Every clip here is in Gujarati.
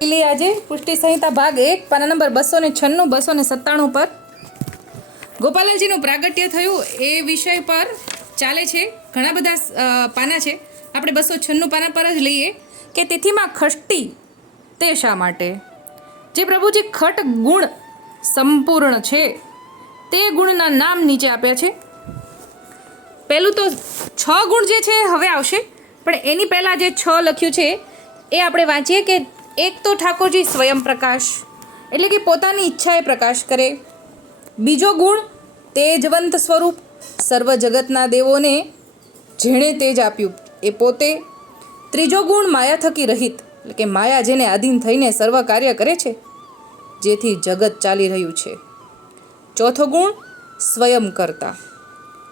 પેલી આજે પુષ્ટિ સંહિતા ભાગ એક, પાના નંબર બસો ને છન્નું, બસો ને સત્તાણું પર. ગોપાલજીનું પ્રાગટ્ય થયું એ વિષય પર ચાલે છે, ઘણા બધા પાના છે. આપણે બસો છન્નું પાના પર જ લઈએ કે તિથિમાં ખષ્ટી તે શા માટે? જે પ્રભુજી ખટ ગુણ સંપૂર્ણ છે, તે ગુણના નામ નીચે આપ્યા છે. પહેલું તો છ ગુણ જે છે, હવે આવશે. પણ એની પહેલાં જે છ લખ્યું છે, એ આપણે વાંચીએ કે એક તો ઠાકોરજી સ્વયં પ્રકાશ, એટલે કે પોતાની ઈચ્છાએ પ્રકાશ કરે. બીજો ગુણ, તેજવંત સ્વરૂપ, સર્વ જગતના દેવોને જેણે તેજ આપ્યું એ પોતે. ત્રીજો ગુણ, માયા થકી રહિત, એટલે કે માયા જેને આધીન થઈને સર્વ કાર્ય કરે છે, જેથી જગત ચાલી રહ્યું છે. ચોથો ગુણ, સ્વયં કરતા,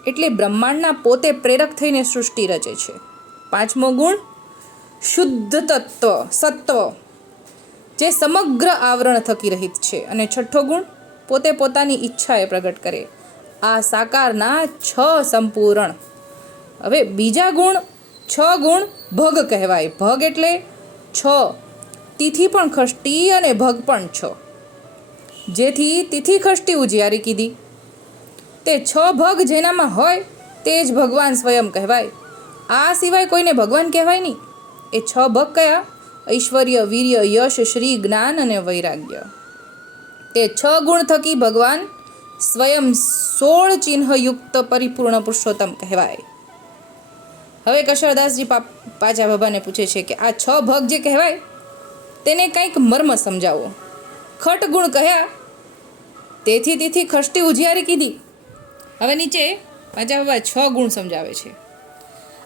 એટલે બ્રહ્માંડના પોતે પ્રેરક થઈને સૃષ્ટિ રચે છે. પાંચમો ગુણ, શુદ્ધ તત્વ, સત્વ. જે સમગ્ર આવરણ થકી રહિત છે અને છઠ્ઠો ગુણ પોતે પોતાની ઈચ્છાએ પ્રગટ કરે. આ સાકારના છ સંપૂર્ણ. હવે બીજા ગુણ છ ગુણ ભગ કહેવાય. ભગ એટલે છ. તિથિ પણ ખષ્ટી અને ભગ પણ છ. જેથી તિથિ ખષ્ટી ઉજિયારી કીધી. તે છ ભગ જેનામાં હોય તે જ ભગવાન સ્વયં કહેવાય. આ સિવાય કોઈને ભગવાન કહેવાય નહીં. એ છ ભગ કયા? ઐશ્વર્ય, વીર્ય, યશ, શ્રી, જ્ઞાન અને વૈરાગ્ય. તે છ ગુણ થકી ભગવાન સ્વયં સોળ ચિહ્નયુક્ત પરિપૂર્ણ પુરુષોત્તમ કહેવાય. હવે કશરદાસજી પાછા બાબાને પૂછે છે કે આ છ ભગ જે કહેવાય, તેને કંઈક મર્મ સમજાવો. ખટ ગુણ કહ્યા, તેથી તેથી ખષ્ટી ઉજિયારી કીધી. હવે નીચે પાછા બાબા છ ગુણ સમજાવે છે.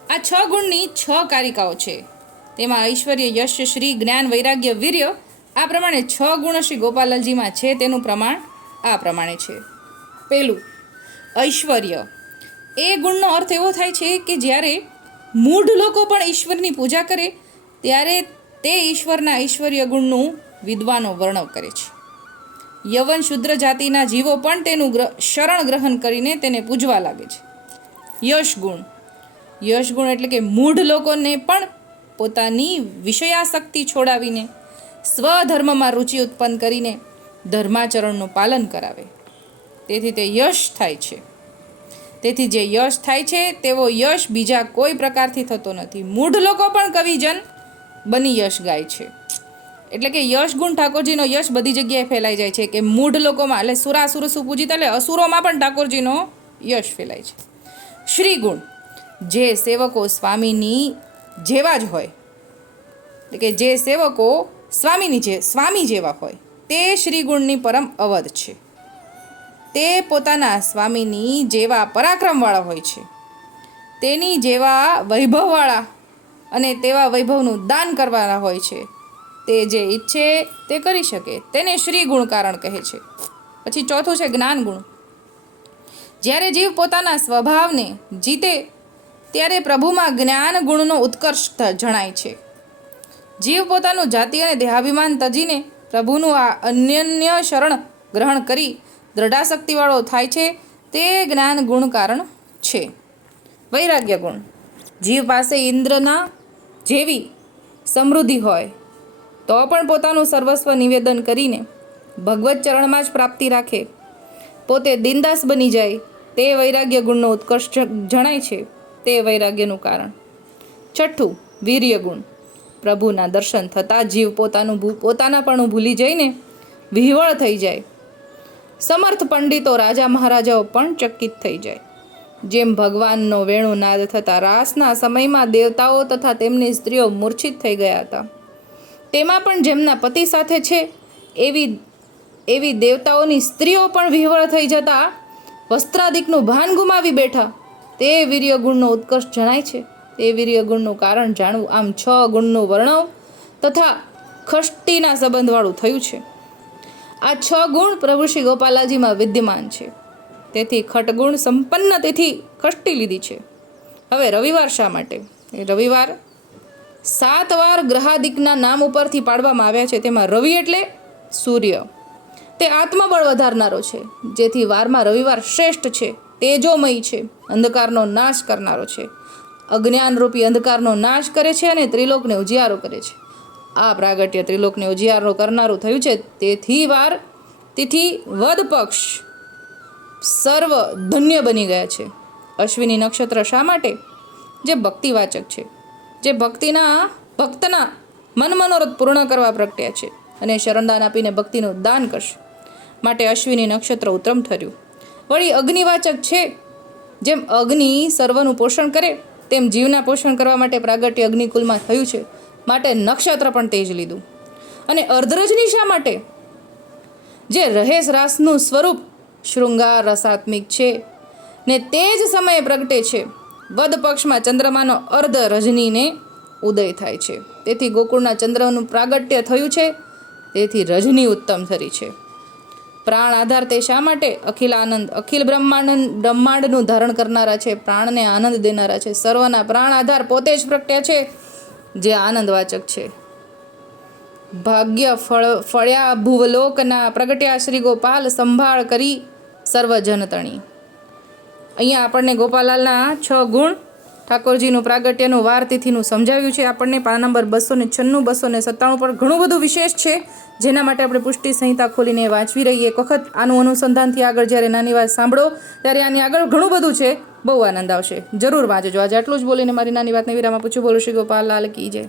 આ છ ગુણની છ કારિકાઓ છે. તેમાં ઐશ્વર્ય, યશ, શ્રી, જ્ઞાન, વૈરાગ્ય, વીર્ય, આ પ્રમાણે છ ગુણ શ્રી ગોપાલજીમાં છે, તેનું પ્રમાણ આ પ્રમાણે છે. પહેલું, ઐશ્વર્ય. એ ગુણનો અર્થ એવો થાય છે કે જ્યારે મૂઢ લોકો પણ ઈશ્વરની પૂજા કરે, ત્યારે તે ઈશ્વરના ઐશ્વર્ય ગુણનું વિદ્વાનો વર્ણવ કરે છે. યવન શુદ્ર જાતિના જીવો પણ તેનું શરણ ગ્રહણ કરીને તેને પૂજવા લાગે છે. યશ ગુણ યશ ગુણ એટલે કે મૂઢ લોકોને પણ પોતાની વિષયાસક્તિ છોડાવીને, સ્વધર્મમાં રુચિ ઉત્પન્ન કરીને ધર્માચરણનું પાલન કરાવે. તેથી તે યશ થાય છે. તેથી જે યશ થાય છે, તેવો યશ બીજા કોઈ પ્રકારથી થતો નથી. મૂઢ લોકો પણ કવિજન બની યશ ગાય છે. એટલે કે યશ ગુણ ઠાકોરજીનો યશ બધી જગ્યાએ ફેલાઈ જાય છે કે મૂઢ લોકોમાં, એટલે સુરાસુર સુપૂજિત, એટલે અસુરોમાં પણ ઠાકોરજીનો યશ ફેલાય છે. શ્રી ગુણ જે સેવકો સ્વામીની જેવા જ હોય. એટલે કે જે સેવકો સ્વામીની જે, સ્વામી જેવા હોય, તે શ્રી ગુણની પરમ અવધ છે. તે પોતાના સ્વામીની જેવા પરાક્રમવાળા હોય છે. તેની જેવા વૈભવવાળા અને તેવા વૈભવનું દાન કરવાના હોય છે. તે જે ઈચ્છે તે કરી શકે, તેને શ્રી ગુણ કારણ કહે છે. પછી ચોથું છે જ્ઞાન ગુણ જ્યારે જીવ પોતાના સ્વભાવને જીતે ત્યારે પ્રભુમાં જ્ઞાન ગુણનો ઉત્કર્ષ જણાય છે. જીવ પોતાનું જાતિ અને દેહાભિમાન તજીને પ્રભુનું આ અન્યન્ય શરણ ગ્રહણ કરી દ્રઢાશક્તિવાળો થાય છે, તે જ્ઞાન ગુણ કારણ છે. વૈરાગ્ય ગુણ. જીવ પાસે ઇન્દ્રના જેવી સમૃદ્ધિ હોય, તો પણ પોતાનું સર્વસ્વ નિવેદન કરીને ભગવત ચરણમાં જ પ્રાપ્તિ રાખે. પોતે દિનદાસ બની જાય, તે વૈરાગ્ય ગુણનો ઉત્કર્ષ જણાય છે. તે વૈરાગ્યનું કારણ. છઠ્ઠું વીર્ય ગુણ પ્રભુના દર્શન થતાં જીવ પોતાનું પોતાનાપણું ભૂલી જઈને વિહવળ થઈ જાય. સમર્થ પંડિતો રાજા મહારાજાઓ પણ ચકિત થઈ જાય. જેમ ભગવાનનો વેણુનાદ થતાં રાસના સમયમાં દેવતાઓ તથા તેમની સ્ત્રીઓ મૂર્છિત થઈ ગયા હતા. તેમાં પણ જેમના પતિ સાથે છે, એવી એવી દેવતાઓની સ્ત્રીઓ પણ વિહવળ થઈ જતા વસ્ત્રાદિકનું ભાન ગુમાવી બેઠા તે વીર્ય ગુણનો ઉત્કર્ષ જણાય છે. તે વીર્ય ગુણનું કારણ જાણવું આમ છ ગુણનું વર્ણવ તથા ખષ્ટીના સંબંધવાળું થયું છે. આ છ ગુણ પ્રભુ શ્રી ગોપાલાજીમાં વિદ્યમાન છે. તેથી ખટગુણ સંપન્ન તેથી ખષ્ટી લીધી છે. હવે રવિવાર શા માટે? રવિવાર સાત વાર ગ્રહાદિકના નામ ઉપરથી પાડવામાં આવ્યા છે. તેમાં રવિ એટલે સૂર્ય. તે આત્મબળ વધારનારો છે. જેથી વારમાં રવિવાર શ્રેષ્ઠ છે. તેજોમય છે, અંધકારનો નાશ કરનારો છે. અજ્ઞાનરૂપી અંધકારનો નાશ કરે છે અને ત્રિલોકને ઉજિયારો કરે છે. આ પ્રાગટ્ય ત્રિલોકને ઉજિયારો કરનારું થયું છે. તેથી વાર, તેથી વદ પક્ષ સર્વ ધન્ય બની ગયા છે. અશ્વિની નક્ષત્ર શા માટે? જે ભક્તિવાચક છે. જે ભક્તિના, ભક્તના મન મનોરથ પૂર્ણ કરવા પ્રગટ્યા છે અને શરણદાન આપીને ભક્તિનું દાન કરશે. માટે અશ્વિની નક્ષત્ર ઉત્તમ ઠર્યું વળી અગ્નિવાચક છે. જેમ અગ્નિ સર્વનું પોષણ કરે, તેમ જીવના પોષણ કરવા માટે પ્રાગટ્ય અગ્નિકુલમાં થયું છે. માટે નક્ષત્ર પણ તેજ લીધું. અને અર્ધરજની શા માટે? જે રહેસ રાસનું સ્વરૂપ શૃંગાર રસાત્મિક છે ને તે જ સમયે પ્રગટે છે. વદ પક્ષમાં ચંદ્રમાનો અર્ધ રજનીને ઉદય થાય છે. તેથી ગોકુળના ચંદ્રનું પ્રાગટ્ય થયું છે. તેથી રજની ઉત્તમ થરી છે. પ્રાણ આધાર તે શા માટે? અખિલ આનંદ. અખિલ બ્રહ્માંડ, બ્રહ્માંડનું ધારણ કરનારા છે, પ્રાણને આનંદ દેનારા છે. સર્વના પ્રાણ આધાર પોતે જ પ્રગટ્યા છે, જે આનંદવાચક છે. ભાગ્ય ફળ, ફળ્યા ભુવલોકના પ્રગટ્યા શ્રી ગોપાલ સંભાળ કરી સર્વજનતણી. અહીંયા આપણને ગોપાલાલના છ ગુણ ઠાકોરજીનું પ્રાગટ્યનું વાર તિથિનું સમજાવ્યું છે. આપણને પાના નંબર બસો ને છન્નું, બસો ને સત્તાણું પર ઘણું બધું વિશેષ છે. જેના માટે આપણે પુષ્ટિ સંહિતા ખોલીને વાંચવી રહીએ. એક વખત આનું અનુસંધાનથી આગળ જ્યારે નાની વાત સાંભળો, ત્યારે આની આગળ ઘણું બધું છે. બહુ આનંદ આવશે. જરૂર વાંચજો. આજે આટલું જ બોલીને મારી નાની વાતને વિરામ પૂછું બોલું શ્રી ગોપાલ લાલ કી જય.